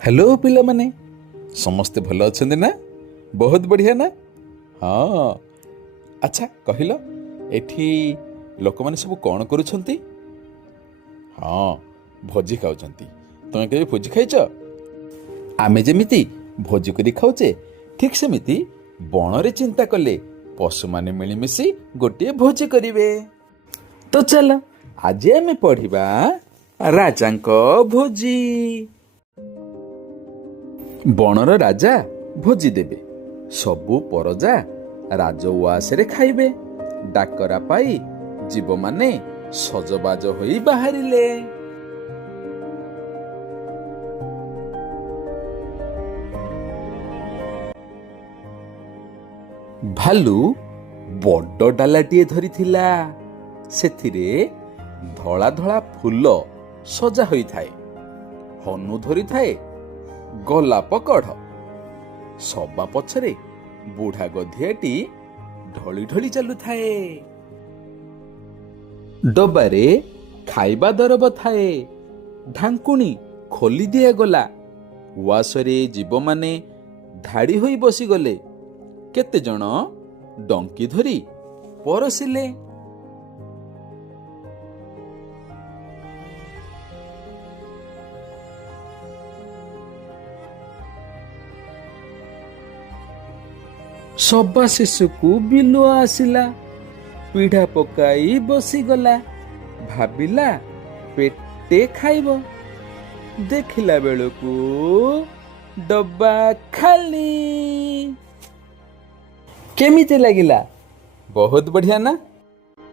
Hello पिला माने समस्ते भल अच्छा ना बहुत बढ़िया ना। हाँ अच्छा कहल एठी लोक माने सब कौन करुछंती। हाँ भोजी खाउछंती। तुम केबे भोजी खाइछ? आमे जेमिति भोजी करी खाउचे ठीक सेमिति बणरे चिंता कले पशु माने मिलिमिशि गोटे भोजी करिवे। तो चल आज आमे पढ़िबा राजांको भोजी। बणर राजा भोजी देबे, सबु परजा राज उआसरे खाइबे। डाकरा पाई जीव माने सजबाज होई बाहरिले। भालू बड़ डालाटीए धरिथिला। सेथिरे धला धला फूल सजा होई थाए। हनु धरि थाए गोलाप कढ़। सबा पछरे बुढ़ा गधियाटी ढली ढली चलु थाए। डबारे खाइबा दरब थाए। ढांकुणी खोली दिया गला। उआसरे जीव माने धाड़ी होई बसी गले। केते जण डंकी धरी परसिले। सबा शिशुकू बिलुआ आसिला। पीढ़ा पकाई बसीगला। भाबिला पेटे खाइब। देखिला बेलकू डब्बा खाली। केमिते लागिला? बहुत बढ़िया ना।